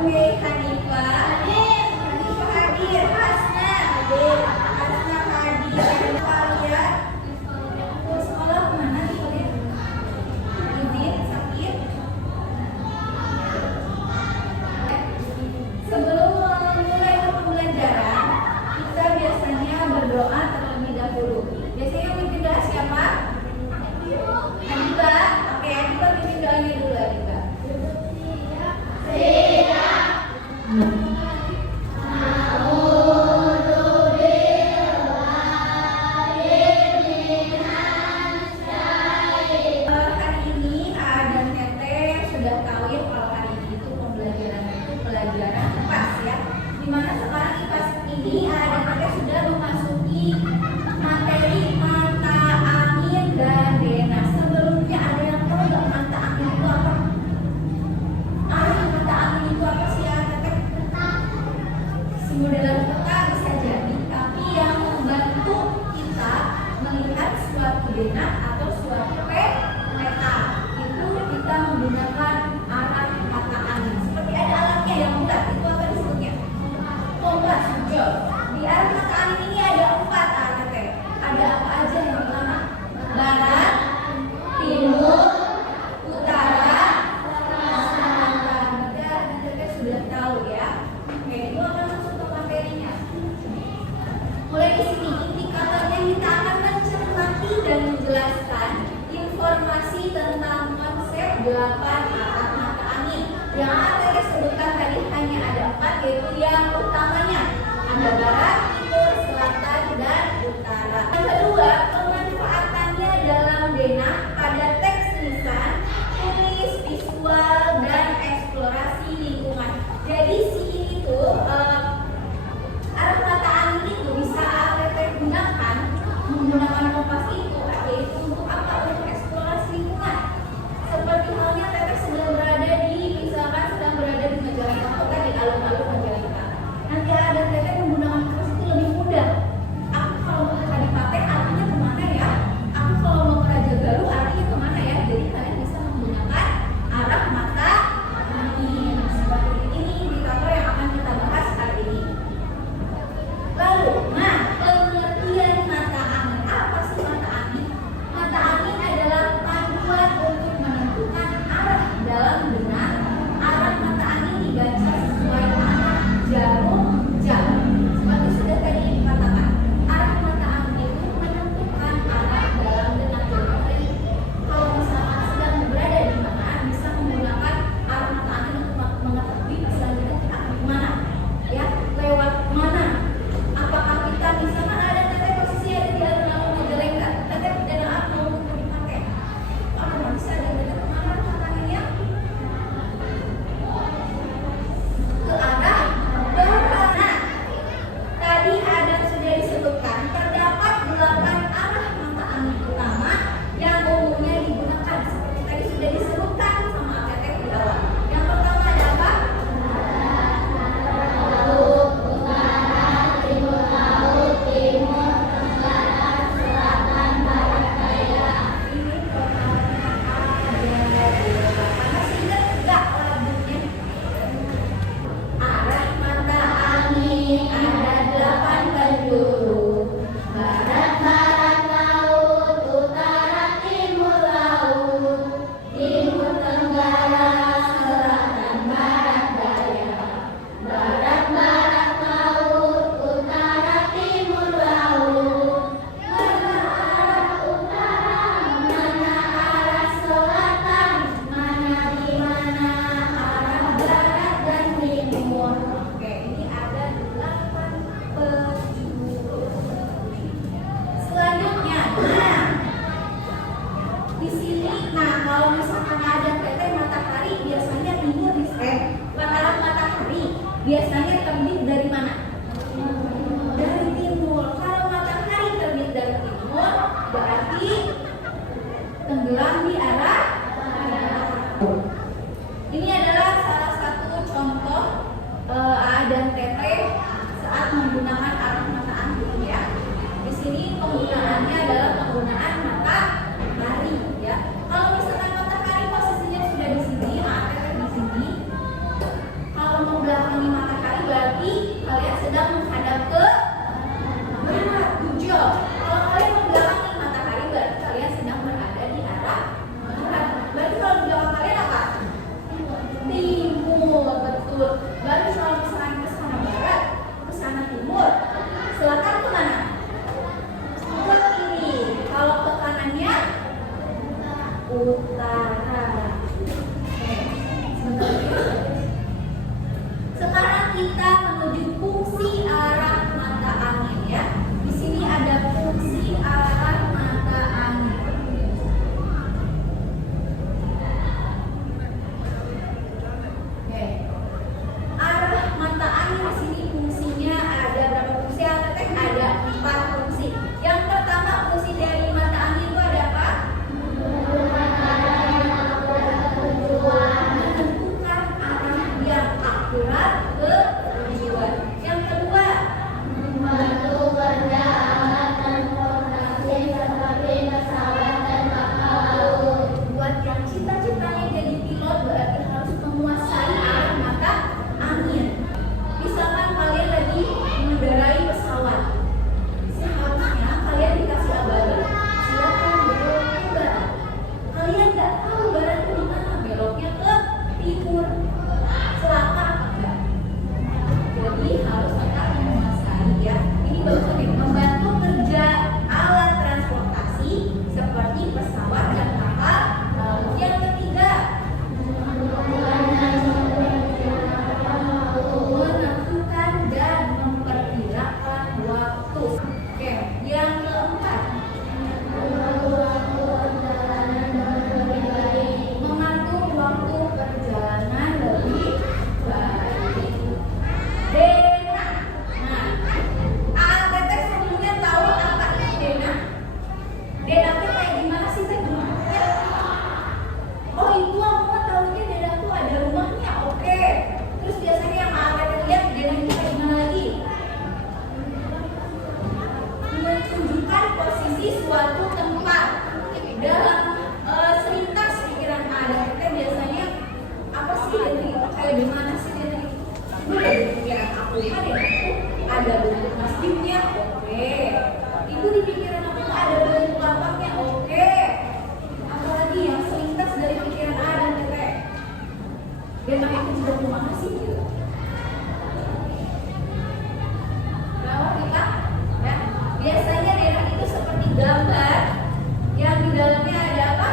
Oke, Hanifah. Hanifah hadir. Hasna hadir. Hasna hadir. Hanifah lihat. Ke sekolah kemana nih kalian? Izin sakit. Sebelum memulai pembelajaran, kita biasanya berdoa terlebih dahulu. Biasanya yang pimpin doa siapa? Hanifah. Oke, Hanifah pimpin doanya dulu, Hanifah. Hari ini A dan Teteh sudah tahu ya kalau hari ini itu pembelajaran itu pelajaran IPAS ya. Dimana sekarang IPAS ini A dan Teteh sudah memasuki materi mata angin dan denah. Sebelumnya ada yang tahu nggak mata angin itu apa? Mata angin itu apa sih A Teteh? Modelan peta bisa jadi, tapi yang membantu kita melihat suatu denah atau suatu peta itu kita menggunakan arah mata angin. Seperti ada alatnya yang mudah, itu apa disebutnya? Kompas. Di arah mata angin ini ada 4 arah teh. Ada apa aja yang pertama? Barat, timur, utara, selatan. Kita sudah tahu ya. Oke, itu akan masuk ke materinya. Mulai di sini indikatornya kita akan mencermati dan menjelaskan informasi tentang konsep 8 arah mata angin. Yang saya sebutkan tadi hanya ada 4, yaitu yang utamanya ada barat, timur, selatan, dan utara. Yang kedua, pemanfaatannya dalam denah pada teks lisan, tulis, visual, dan eksplorasi lingkungan. Jadi sini tuh arah mata angin itu bisa Teteh gunakan menggunakan kompas itu, yaitu untuk apa? Untuk eksplorasi lingkungan. Seperti halnya Teteh sedang berada di, misalkan sedang berada di Majalengka Kota, di alun-alun Majalengka. Nanti ada Teteh menggunakan kompas itu lebih mudah. Aku kalau mau ke Kadipaten arahnya kemana ya? Aku kalau mau ke Raja Galuh arahnya kemana ya? Jadi kalian bisa menggunakan arah mata angin. Seperti ini indikator yang akan kita bahas hari ini. Lalu, pengertian mata angin. Apa sih mata angin? Mata angin adalah panduan untuk menentukan arah dalam denah. Arah mata angin dibaca sesuai arah jarum jam. Seperti sudah tadi dikatakan, arah mata angin itu menentukan arah dalam denah. Jadi, kalau misalkan sedang berada di mana, bisa menggunakan arah mata angin untuk mengetahui selanjutnya kita akan kemana, ya, lewat mana. Apakah kita misalkan ada Teteh posisi ada di alun-alun Majalengka, Teteh dan aku mau ke Kadipaten. Apakah bisa ada Teteh kemana mata anginnya? Ke arah barat. Nah, tadi ada sudah disebutkan terdapat 8 arah mata angin utama yang umumnya digunakan. Seperti tadi sudah disebutkan sama Teteh di awal. Yang pertama ada apa? Masih ingat nggak lagunya? Arah mata angin ada 8 penjuru. Barat, barat laut, utara, timur laut, timur tenggara, selatan, barat daya. Barat, barat laut, utara, timur laut. Mana arah utara, mana arah selatan, mana di mana arah barat dan timur. Oke, ini ada 8 penjuru. Selanjutnya, di sini, kalau misalkan ada Teteh matahari biasanya timur di arah matahari biasanya terbit dari mana? Dari timur. Kalau matahari terbit dari timur, berarti tenggelam di arah barat. Ini adalah salah satu contoh A dan Teteh saat menggunakan arah mata angin ya. Di sini penggunaannya adalah penggunaan matahari ya. Kalau misalkan matahari posisinya sudah di sini, Teteh di sini. Kalau mau lembut. Baru kalau misalnya ke sana barat, ke sana timur, selatan ke mana? Ke kiri. Kalau ke kanannya utara. Sekarang kita menuju fungsi arah mata angin ya. Di sini ada fungsi arah mata angin. Oke. Arah mata angin di sini fungsinya ada berapa fungsi? Ada 4 fungsi. Yang pertama fungsi dari mata angin itu ada apa? Menentukan arah yang akurat ke tujuan. Yang kedua, membantu kerja alat transportasi seperti pesawat dan kapal laut. buat yang cita-citanya jadi pilot berarti harus menguasai arah mata angin. Misalkan kalian lagi mengendarai pesawat, seharusnya kalian dikasih abadi, silakan belok ke barat. Kalian nggak tahu barat itu di mana, beloknya ke timur, selatan apa enggak? Jadi harus tetap menguasai ya. Ini bagus nih, membantu kerja alat transportasi seperti pesawat dan kapal laut. Yang ketiga, menentukan dan memperkirakan waktu. Oke, yang keempat, mengatur waktu perjalanan lebih baik. Dena. Nah, AATT sebelumnya tahu apa itu Dena? Dena itu kayak gimana sih Teh? Oh itu aku mah tahunya Dena tuh ada rumahnya, oke. Terus biasanya yang AATT lihat Dena itu kayak gimana lagi? Menunjukkan posisi suatu tempat dalam selintas pikiran AATT biasanya apa sih Dena itu kayak gimana sih Dena itu? Itu dari pikiran aku mah Dena itu ada bentuk masjidnya, oke. Itu di pikiran aku tuh ada bentuk lapaknya, oke. Apalagi yang selintas dari pikiran AATT. Dena itu juga terima kasih gitu. Bahwa kita ya, biasanya Dena itu seperti gambar yang di dalamnya ada apa?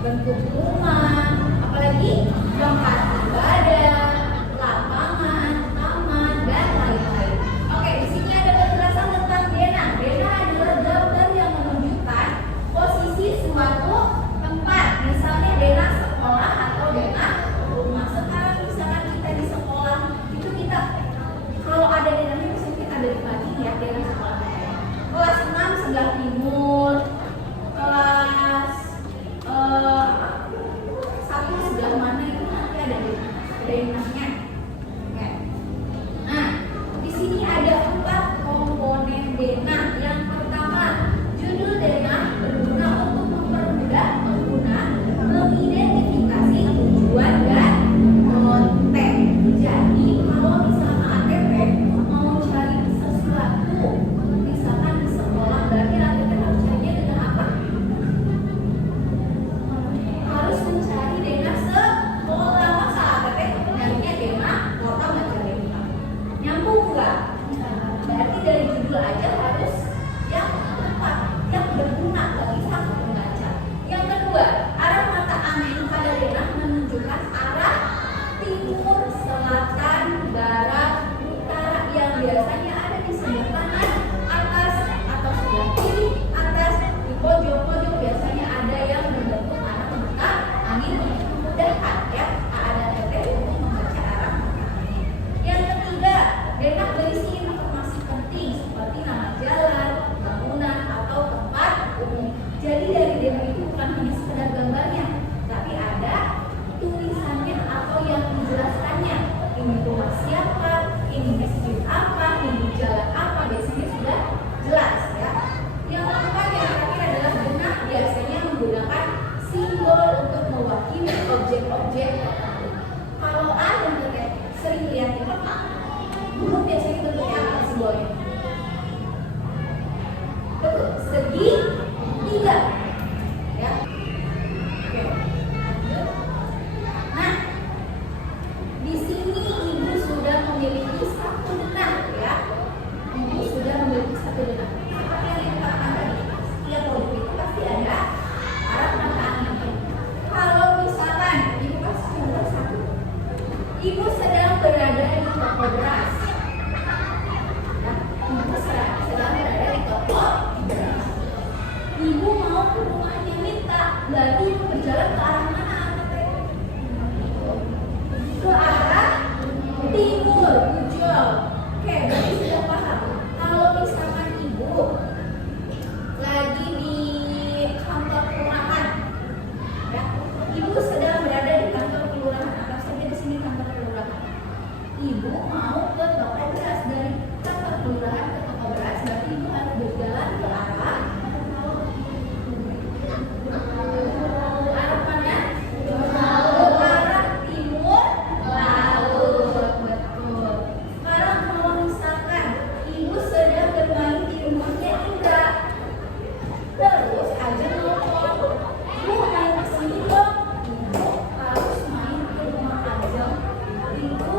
Bentuk rumah, apalagi tempat ibadah, lapangan, taman dan lain-lain. Oke, di sini ada penjelasan tentang Dena. Dena adalah gambar yang menunjukkan posisi suatu tempat. Misalnya Dena sekolah atau Dena rumah. Sekarang misalkan kita di sekolah, itu kita kalau ada Dena misalnya kita ada di pagi ya, Dena sekolah. Kelas 6 sebelah timur, kelas 1 sebelah mana itu nanti ada Denanya. Oke. Nah, di sini ada 4 komponen Dena. Yang pertama, judul Dena berguna untuk mempermudah pengguna mengidentifikasi tujuan dan konten. Jadi kalau misalnya ATT mau cari sesuatu, misalkan di sekolah, berarti ATT harus carinya dengan apa? Harus mencari Dena sekolah. Masa ATT nyarinya Dena kota Majalengka? Nyambung nggak? Berarti dari judul aja harus yang tepat, yang berguna bagi sang pembaca. Yang kedua, arah mata angin pada Dena menunjukkan arah timur, selatan, barat, utara yang biasanya ada di sebelah kanan, atas, atau sebelah kiri, atas, di pojok-pojok biasanya ada yang membentuk arah mata angin untuk memudahkan ya AATT untuk membaca arah mata angin. Yang ketiga, Dena berisi informasi penting seperti nama jalan, bangunan, atau tempat umum. Jadi dari Dena itu bukan hanya sekedar gambarnya, tapi ada tulisannya atau yang dijelaskannya. Ini rumah siapa, ini masjid apa, ini jalan apa, biasanya sudah jelas ya. Yang keempat, yang terakhir adalah Dena biasanya menggunakan simbol untuk mewakili objek-objek. Kalau ada yang sering lihat di peta, burung biasanya bentuknya apa simbolnya? Betul, segitiga. Ya. Oke. Lanjut. Nah, di sini Ibu sedang berada di toko beras. Ya, ibu sedang berada di toko beras. Ibu mau ke rumahnya Minta, lalu ibu berjalan ke arah mana? Ke arah timur, ujung. Oke, berarti sudah paham. Kalau misalkan ibu lagi di kantor kelurahan, ya, ibu sedang berada di kantor kelurahan. Anggap saja di sini kantor kelurahan. Ibu mau ke toko beras, dari kantor kelurahan ke toko beras, berarti ibu harus berjalan ke arah mana? Ke arah timur laut. Betul. Sekarang kalau misalkan ibu sedang bermain di rumahnya Indra, terus aja nelfon, ibu main ke sini dong. Ibu harus main ke rumah Ajeng. Ibu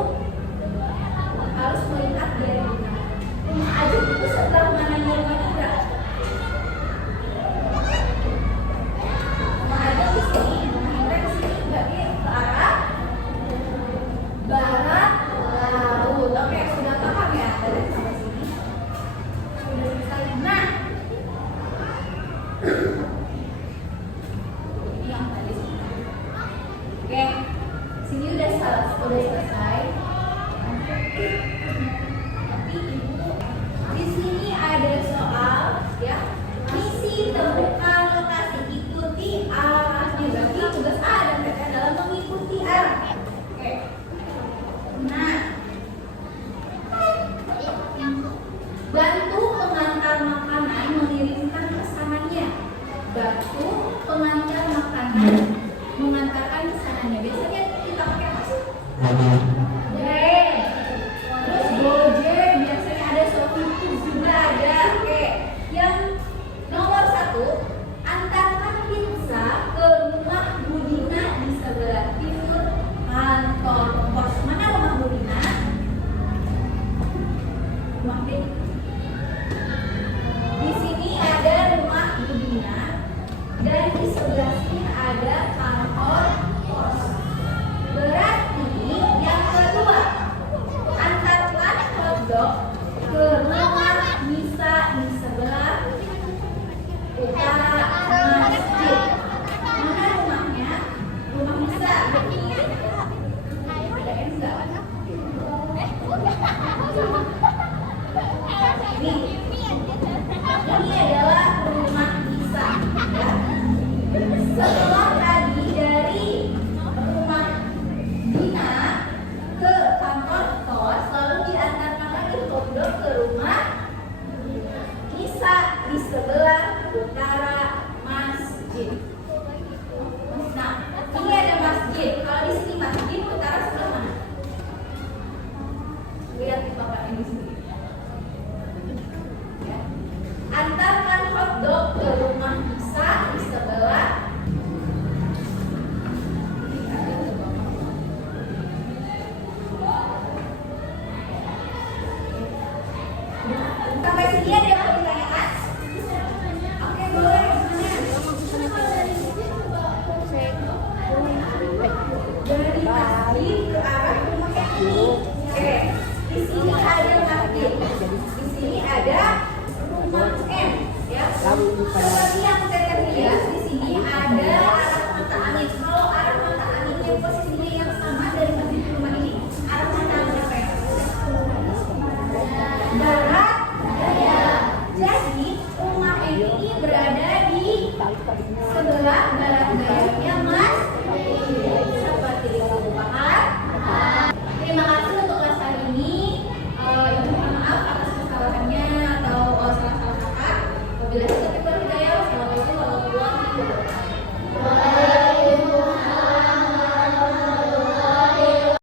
harus melihat dari rumah Ajeng itu sebelah mananya rumah Indra. Rumah Ajeng di sini, rumah Indra di sini, berarti ke arah barat laut. Oke, sudah paham ya dari sampai sini? Sudah selesai. Nah, ini yang tadi sih. Oke, sini udah selesai. Tapi ibu di sini ada soal, ya. Misi temukan lokasi, ikuti arahnya. Berarti tugas A dan B adalah mengikuti arah. Oke. Nah, bantu pengantar makanan mengirimkan pesanannya. Bantu pengantar makanan mengantarkan pesanannya. Biasanya kita pakai apa sih? Grab. Terus Gojek, biasanya ada Shopee juga ada. Oke. Yang nomor 1, antarkan pizza ke rumah Budina di sebelah timur kantor pos. Mana rumah Budina? Rumah B. Di sini ada rumah Budina dan di sebelah sini ada kantor pos. Berarti yang kedua, antarkan hotdog ke rumah Nisa di sebelah utara masjid. Mana rumahnya? Rumah Nisa. Ada Enza. Ini adalah rumah Nisa. Ya. Setelah tadi dari rumah Dina ke kantor pos, lalu diantarkan lagi hotdog ke rumah Nisa di sebelah utara masjid. Nah, ini ada masjid. Kalau di sini masjid utara sebelah mana? Lihat di bapak ini sini. Ya. Antarkan hotdog ke rumah Nisa di sebelah. Sampai sini ada pertanyaan? Oke, boleh. Dari masjid ke arah rumah ini. Oke, di sini ada masjid. Di sini ada rumah M. Ya. Seperti yang saya lihat di sini ada arah mata angin. Kalau arah mata anginnya posisinya yang sama dari masjid ke rumah ini, arah mata angin apa ya? Barat. Jadi rumah ini berada di sebelah